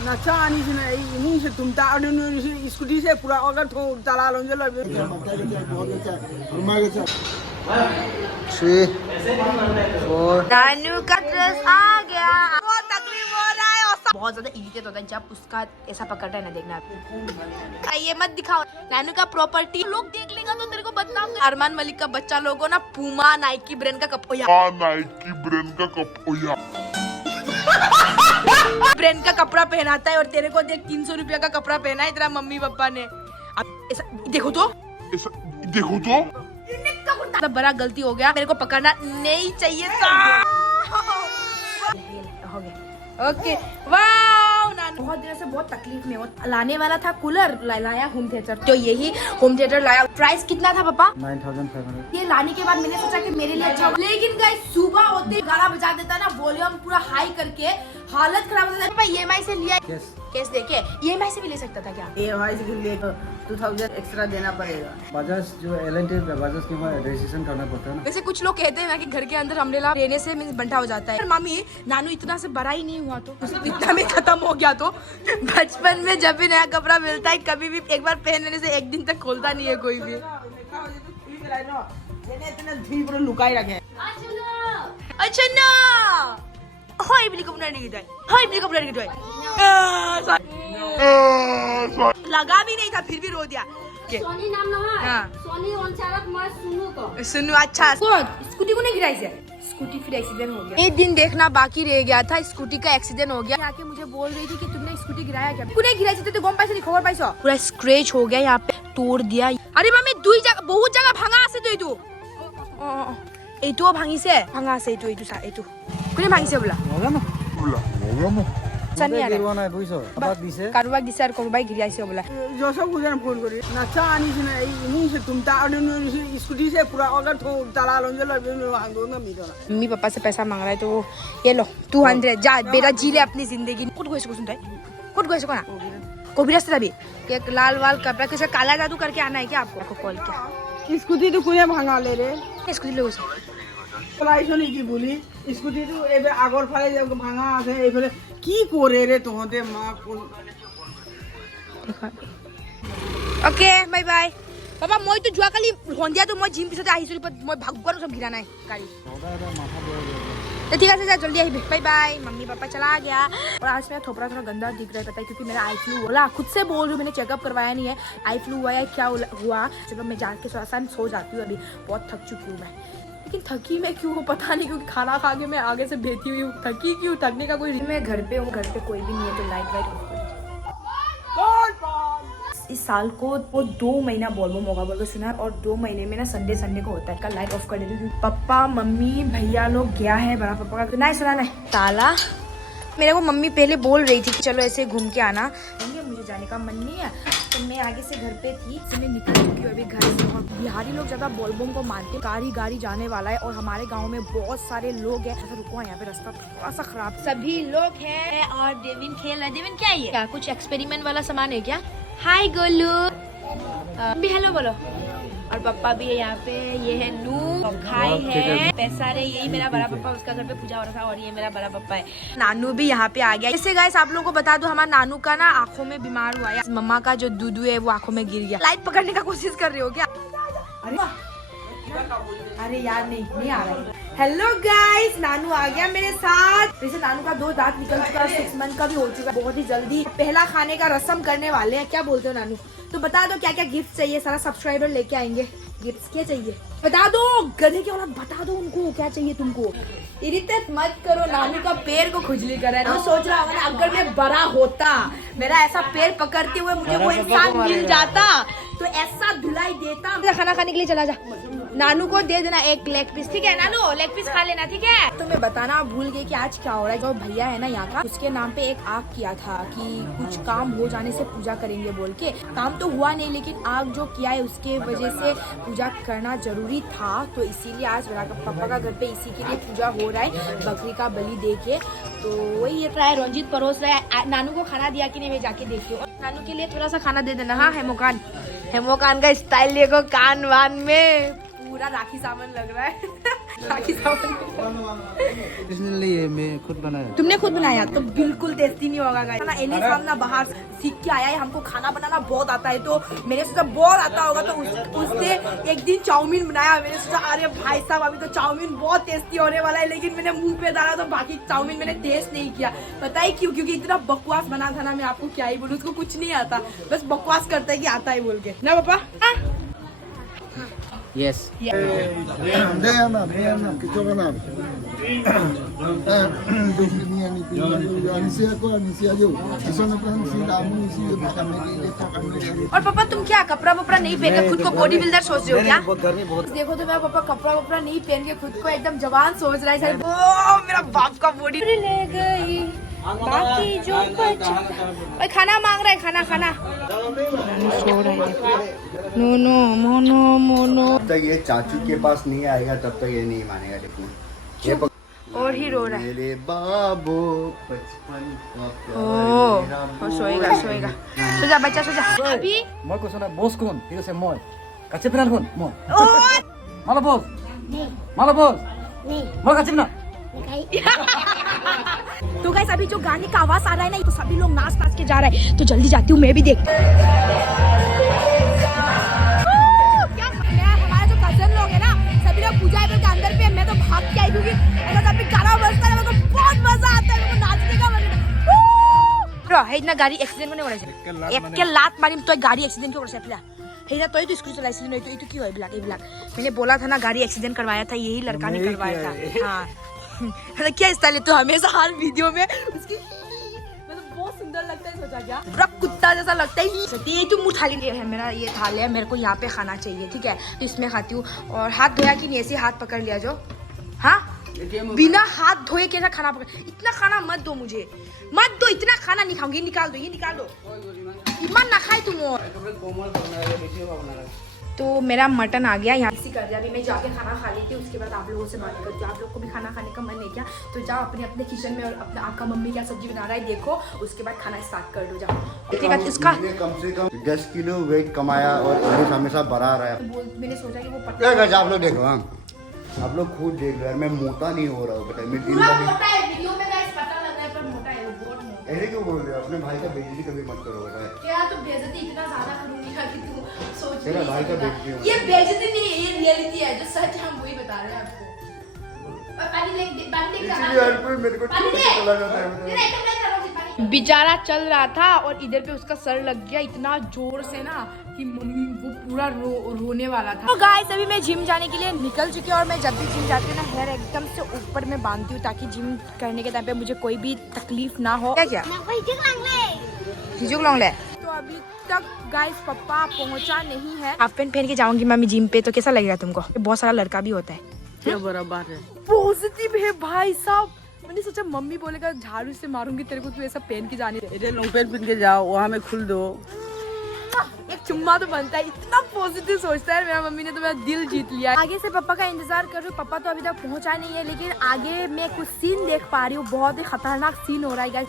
Nacha ani sini ini se tumta adu ni scooty se pura agar thong chala lonje lo 3 4 नानू का dress आ गया। बहुत तकलीफ हो रहा है और बहुत ज्यादा इरिटेट होता है जब उसका ऐसा पकड़ता है ना। देखना ये मत दिखाओ नानू का प्रॉपर्टी लोग देख लेगा तो तेरे को बदनाम। अरमान मलिक का बच्चा लोगों ना पूमा नाइकी ब्रांड का कपड़ा ब्रांड का कपड़ा पहनाता है और तेरे को देख 300 रुपया का कपड़ा पहना है तेरा मम्मी पापा ने। अब ऐसा देखो तो मतलब बड़ा गलती हो गया। मेरे को पकड़ना नहीं चाहिए था। हो गया ओके वाओ। नानू बहुत दिनों से बहुत तकलीफ में हो। लाने वाला था कूलर लाया होम थिएटर। तो यही होम थिएटर लाया। प्राइस कितना था पापा? 9500। ये लाने के बाद मैंने सोचा कि मेरे लिए अच्छा, लेकिन गाइस सुबह होते गाना बजा देता ना वॉल्यूम पूरा हाई करके हालत खराब हो जाता। पापा EMI से लिया केस देके EMI से भी ले सकता था क्या? EMI से लिए 2000 एक्स्ट्रा देना पड़ेगा। बजाज जो LNT बजाज के में रजिस्ट्रेशन करना पड़ता है ना। वैसे कुछ लोग कहते हैं ना कि घर के अंदर अम्ब्रेला लेने से मींस बंटा हो जाता है। मामी नानू इतना से बड़ा ही नहीं हुआ तो इतना में खत्म हो गया तो बचपन में जब भी नया कपड़ा मिलता है कभी भी एक बार पहनने से एक दिन तक खोलता नहीं है कोई भी। लुकाई रखे अच्छा ना हाय बिल्ली को बनाने की दे हाय बिल्ली को बनाने की दे लगा भी नहीं था फिर भी रो दिया। सोनी नाम ना हाँ। सोनी चालक मत सुनो तो सुनो अच्छा स्कूटी को नहीं गिराई से स्कूटी फिर एक्सीडेंट हो गया। एक दिन देखना बाकी रह गया था। स्कूटी का एक्सीडेंट हो गया। आके मुझे बोल रही थी कि तुमने स्कूटी गिराया क्या? कुने गिराई थी तो गम पाइसे नहीं खबर पाइसो पूरा स्क्रैच हो गया यहाँ पे तोड़ दिया। अरे मम्मी दुई जगह बहुत जगह भांगा से तो এইটো ভাঙিছে ভাঙা আছে এইটো এইটো এইটো কোনে ভাঙিছে बोला কাৰোবাক দিছে আৰু কাৰোবাক গিৰাইছে बोला जोसफ गुजर फोन करी नाचा आनी sini ini se tumta adu ni scooty se pura agar thong chala lonje lo hango na mi dona। Mummy papa से पैसा मांग रहा है तो ये लो 200 जा बेटा जी ले अपनी जिंदगी। कुछ गए सुन कुछ गए को ना कोबिरस तभी एक लाल वाल कपड़ा कैसे काला जादू करके आना है क्या आपको कॉल किया? स्कूटी तो कोने भांगा ले रे स्कूटी लोगों से পলাইছ নেকি বুলি স্কুটিটো এবে আগৰ ফালে ভাঙা আছে এইফালে কি কৰে ৰে তহতে মা ओके बाय बाय पापा মই তো যোৱাকালি সন্ধিয়া তো মই জিম পিছতে আহিছিলো মই ভাগৱান সব ঘিৰা নাই গাড়ী तो ठीक है जा जल्दी आई बाय बाय। मम्मी पापा चला गया और आज मेरा थोपड़ा थोड़ा गंदा दिख रहा है पता है क्योंकि मेरा आई फ्लू बोला खुद से बोल रही हूँ मैंने चेकअप करवाया नहीं है आई फ्लू हुआ या क्या हुआ। चलो मैं जाके थोड़ा सा सो जाती हूँ अभी बहुत थक चुकी हूँ मैं। लेकिन थकी मैं क्यों हूँ पता नहीं क्योंकि खाना खा के मैं आगे से बेहती हुई हूँ। थकी क्यों थकने का कोई मैं घर पे हूँ घर पे कोई भी नहीं है तो लाइट ऑफ कर। इस साल को वो 2 महीना बोलबो मौका बोल सुना और 2 महीने में ना संडे को होता है का लाइट ऑफ कर देती हूँ। पापा मम्मी भैया लोग गया है बड़ा पापा का नहीं सुना नहीं ताला। मेरे को मम्मी पहले बोल रही थी कि चलो ऐसे घूम के आना मुझे जाने का मन नहीं है तो मैं आगे से घर पे थी तो मैं निकल चुकी हूँ अभी घर से। और बिहारी लोग ज्यादा बोलबम को मानते गाड़ी जाने वाला है और हमारे गाँव में बहुत सारे लोग हैं। ऐसा रुको यहाँ पे रास्ता थोड़ा सा खराब सभी लोग हैं और देविन खेल रहा है। देविन क्या है क्या कुछ एक्सपेरिमेंट वाला सामान है क्या? हाय गोलू भी हेलो बोलो। और पापा भी है यहाँ पे ये है नू और खाई है पैसा रे यही मेरा बड़ा पापा उसका घर पे पूजा हो रहा था और ये मेरा बड़ा पापा है। नानू भी यहाँ पे आ गया। इससे गाइस आप लोगों को बता दो हमारा नानू का ना आंखों में बीमार हुआ है। मम्मा का जो दूधू है वो आंखों में गिर गया। लाइट पकड़ने का कोशिश कर रही हो क्या? अरे यार नहीं आ रहा है। हेलो गाइस नानू आ गया मेरे साथ। वैसे नानू का 2 दांत निकल चुका है 6 मंथ का भी हो चुका है। बहुत ही जल्दी पहला खाने का रस्म करने वाले हैं। क्या बोलते हो नानू? तो बता दो क्या क्या गिफ्ट चाहिए। सारा सब्सक्राइबर लेके आएंगे। गिफ्ट क्या चाहिए बता दो गधे की औलाद बता दो उनको क्या चाहिए तुमको। इरिटेट मत करो। नानू का पैर को खुजली कर रहा है। तो सोच रहा होगा ना अगर मैं बड़ा होता मेरा ऐसा पैर पकड़ते हुए मुझे वो इंसान मिल जाता तो ऐसा धुलाई देता। खाना खाने के लिए चला जा। नानू को दे देना एक लेग पीस ठीक है। नानू लेग पीस खा लेना ठीक है। तो मैं बताना भूल गई कि आज क्या हो रहा है। जो भैया है ना यहाँ का उसके नाम पे एक आग किया था कि कुछ काम हो जाने से पूजा करेंगे बोल के। काम तो हुआ नहीं लेकिन आग जो किया है उसके वजह से पूजा करना जरूरी था तो इसीलिए आज पापा का घर पे इसी के लिए पूजा हो रहा है बकरी का बलि दे के। तो वही ये ट्राई रंजीत परोस रहा है। नानू को खाना दिया कि नहीं मैं जाके देखती हूँ। नानू के लिए थोड़ा सा खाना दे देना। हाँ हेमोकान का स्टाइल देखो कान वान में पूरा राखी सामान लग रहा है। इसलिए मैं खुद बनाया। तुमने खुद बनाया तो बिल्कुल टेस्टी नहीं होगा गाइस। ना एनी सामना बाहर सीख के आया है, हमको खाना बनाना बहुत आता है, तो मेरे सोचा बहुत आता होगा, तो उसने एक दिन चाउमीन बनाया। मैंने सोचा अरे भाई साहब अभी तो चाउमीन बहुत टेस्टी होने वाला है, लेकिन मैंने मुंह पे डाला तो बाकी चाउमीन मैंने टेस्ट नहीं किया। पता है क्यों? क्योंकि इतना बकवास बना था ना, मैं आपको क्या ही बोलूं, उसको कुछ नहीं आता, बस बकवास करता है कि आता है बोल के ना पापा। Yes. और पापा तुम क्या कपड़ा वपड़ा नहीं पहन के खुद को बॉडी बिल्डर सोच रहे हो क्या? गर्मी बहुत। देखो तो मेरा पापा कपड़ा वपड़ा नहीं पहन के खुद को एकदम जवान सोच रहा है। ओ मेरा बाप का बॉडी ले गई बाकी जो बचा। खाना मांग रहा है, खाना खाना सो रहा है। Mono mono mono. जब तक ये चाचू के पास नहीं आएगा तब तक ये नहीं मानेगा। लेकिन ये और ही रो रहा है। मेरे बाबू बचपन का ओ प्यार वो सोएगा सोएगा। सो जा बच्चा सो जा। अभी Moi ko sana boss kon, itu saya moi. Kace pinan kon, moi. ओ Malo boss. Malo boss. Mau kace pinan. तो गाइस अभी जो गाने का आवाज आ रहा है ना, तो सभी लोग नाच नाच के जा रहे हैं, तो जल्दी जाती हूँ मैं भी देखती हूँ। हमारे जो कजन लोग हैं ना, सभी लोग पूजा के अंदर पे, मैं तो भाग के आई क्योंकि ऐसा जब भी गाना बजता है मेरे को बहुत मजा आता है, मेरे को नाचने का मन है। इतना गाड़ी एक्सीडेंट होने वाला है, एक के लात मारी तो गाड़ी एक्सीडेंट क्यों कर है ना, तो स्कूटी चलाई नहीं तो क्यों है ब्लैक ब्लैक। मैंने बोला था ना गाड़ी एक्सीडेंट करवाया था, यही लड़का ने करवाया था। हाँ क्या स्टाइल है, तो हमेशा हर वीडियो में उसकी मतलब बहुत सुंदर लगता है। सोचा क्या पूरा कुत्ता जैसा लगता है। ये तुम उठा ली है, मेरा ये थाल है, मेरे को यहाँ पे खाना चाहिए, ठीक है, तो इसमें खाती हूँ। और हाथ धोया कि नहीं, ऐसे हाथ पकड़ लिया जो, हाँ बिना हाथ धोए कैसा खाना पकड़। इतना खाना मत दो मुझे, मत दो, इतना खाना नहीं खाऊंगी, निकाल दो, ये निकाल दो, इमान ना खाए तुम। तो मेरा मटन आ गया यहाँ से कर दिया। अभी मैं जाके खाना खा लेती हूँ, उसके बाद आप लोगों से बात करती हूँ। आप लोग को भी खाना खाने का मन नहीं क्या, तो जाओ अपने अपने किचन में और अपना आपका मम्मी क्या सब्जी बना रहा है देखो, उसके बाद खाना स्टार्ट कर दो, जाओ। ठीक है, इसका कम से कम 10 किलो वेट कमाया और हमेशा बढ़ा रहा है। मैंने सोचा कि वो क्या आप लोग देखो, हाँ आप लोग खुद देख लो यार, मैं मोटा नहीं हो रहा हूँ। पता है मैं दिन ऐसे क्यों बोल रहे हो? अपने भाई का बेइज्जती कभी मत करो। पता है क्या, तो बेइज्जती इतना ज्यादा करूंगी कि तू सोच तेरा भाई का बेइज्जती हो। ये बेइज्जती नहीं है, ये रियलिटी है, जो सच है हम वही बता रहे हैं आपको। मेरे को चला जाता है। बेचारा चल रहा था और इधर पे उसका सर लग गया इतना जोर से ना कि मम्मी वो पूरा रोने वाला था। तो गाइस अभी मैं जिम जाने के लिए निकल चुकी हूँ, और मैं जब भी जिम जाती हूँ ना, हेयर एकदम से ऊपर में बांधती हूँ ताकि जिम करने के टाइम पे मुझे कोई भी तकलीफ ना हो। क्या क्या ले। तो अभी तक गाइस पापा पहुँचा नहीं है। हाफ पैंट पहन के जाऊंगी मम्मी जिम पे, तो कैसा लगेगा तुमको? बहुत सारा लड़का भी होता है, बराबर है, पॉजिटिव है भाई साहब। मैंने सोचा मम्मी बोलेगा झाड़ू से मारूंगी तेरे को, तू ऐसा पहन के जाने दे। लॉन्ग पैंट पहन के जाओ, वहाँ में खुल दो, एक चुम्मा तो बनता है। इतना पॉजिटिव सोचता है मेरा मम्मी ने, तो मेरा दिल जीत लिया। आगे से पापा का इंतजार कर रही हूँ, पापा तो अभी तक पहुंचा नहीं है, लेकिन आगे मैं कुछ सीन देख पा रही हूँ, बहुत ही खतरनाक सीन हो रहा है।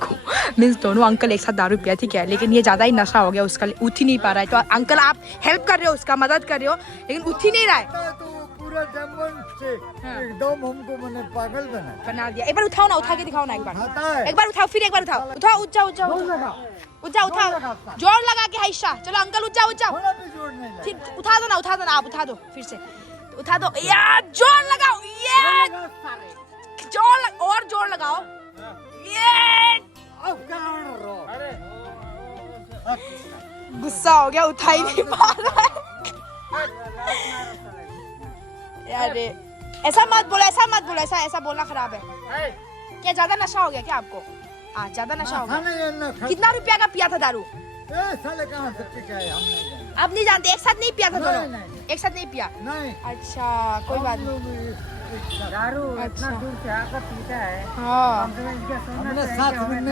मीन्स दोनों अंकल एक साथ दारू पिया, ठीक है, लेकिन ये ज्यादा ही नशा हो गया उसका, उठ ही नहीं पा रहा है। तो अंकल आप हेल्प कर रहे हो, उसका मदद कर रहे हो, लेकिन उठ ही नहीं रहा है। पूरा जमन से एकदम हमको मैंने पागल बना दिया। एक बार उठाओ ना, उठा के दिखाओ ना, एक बार उठाओ, फिर एक बार उठाओ, उठाओ, जोर लगा के हाइशा। चलो अंकल उठ जाओ, फिर उठा दो ना, आप उठा दो, फिर से उठा दो यार, जोर लगाओ, ये और जोर लगाओ, ये गुस्सा हो गया, उठा ही नहीं पा रहा है। अरे ऐसा मत बोलो, ऐसा बोलना खराब है। क्या ज्यादा नशा हो गया क्या आपको? हाँ ज्यादा नशा हो गया। कितना रुपया का पिया था दारू? आप नहीं जानते, एक साथ नहीं पिया था दोनों? एक साथ नहीं पिया? अच्छा कोई बात नहीं। दारू इतना दूर से आकर पीता है, हाँ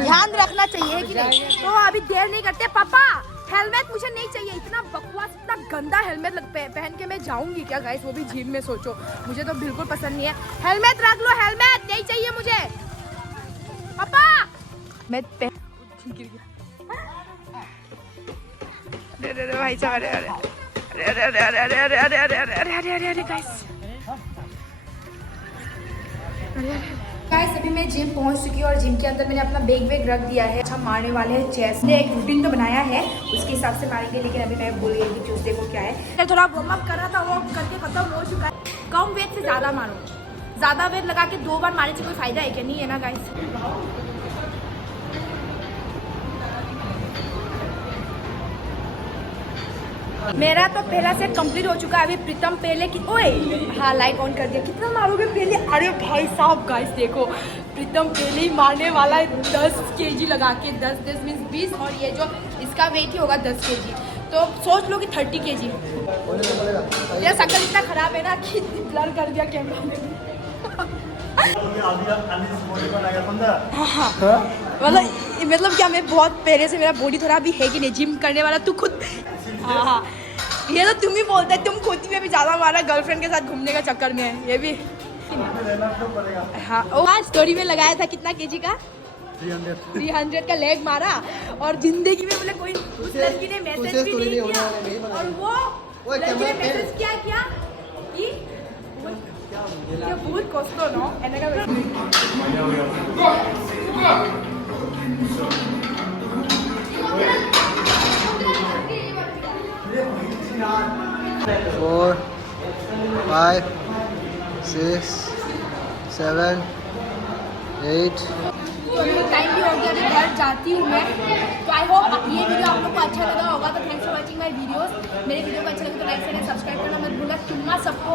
ध्यान रखना चाहिए कि नहीं। तो अभी देर नहीं करते। पापा हेलमेट मुझे नहीं चाहिए, इतना बकवास, इतना गंदा हेलमेट पहन के मैं जाऊंगी क्या गाइस, वो भी जिम में? सोचो, मुझे तो बिल्कुल पसंद नहीं है। हेलमेट रख लो, हेलमेट नहीं चाहिए मुझे पापा। मैं गिर गया। अरे भाई साहब, अरे गाइस गाइस अभी मैं जिम पहुंच चुकी हूँ और जिम के अंदर मैंने अपना बैग रख दिया है। अच्छा मारने वाले हैं चेस्ट ने एक रूटीन तो बनाया है उसके हिसाब से मारेंगे, लेकिन अभी मैं भूल गई कि ट्यूसडे को क्या है। थोड़ा वार्म अप कर रहा था, वो करके खत्म हो चुका है। कम वेट से ज़्यादा मारो, ज़्यादा वेट लगा के 2 बार मारने से कोई फायदा है क्या? नहीं है ना गाइस। मेरा तो पहला सेट कंप्लीट हो चुका है। अभी प्रीतम पहले की ओए हाँ लाइट ऑन कर दिया। कितना मारोगे पहले? अरे भाई साहब गाइस देखो, प्रीतम पहले ही मारने वाला है 10 kg लगा के। 10 मीन्स 20 और ये जो इसका वेट ही होगा 10 kg, तो सोच लो कि 30 kg। मेरा शक्ल इतना खराब है ना कि ब्लर कर दिया कैमरा में। मतलब क्या, मैं बहुत पहले से मेरा बॉडी थोड़ा भी है कि नहीं, जिम करने वाला तू खुद। हाँ ये तो तुम ही बोलते है, तुम खुद में भी ज़्यादा मारा गर्लफ्रेंड के साथ घूमने का चक्कर में है ये भी। हाँ ओ हाँ, स्टोरी में लगाया था कितना केजी का? 300 का लेग मारा और जिंदगी में बोले कोई उस लड़की ने मैसेज भी नहीं किया। और वो लड़की ने मैसेज किया क्या कि क्या बहुत कष्ट नो एने का 4, 5, 6, 7, 8। टाइम भी हो गया, अभी घर जाती हूँ मैं। तो आई होप ये वीडियो आप लोग को अच्छा लगा होगा। तो thanks for watching my videos. मेरे वीडियो को अच्छा लगे तो लाइक शेयर सब्सक्राइब करना मत भूलना। तुम्हारा सबको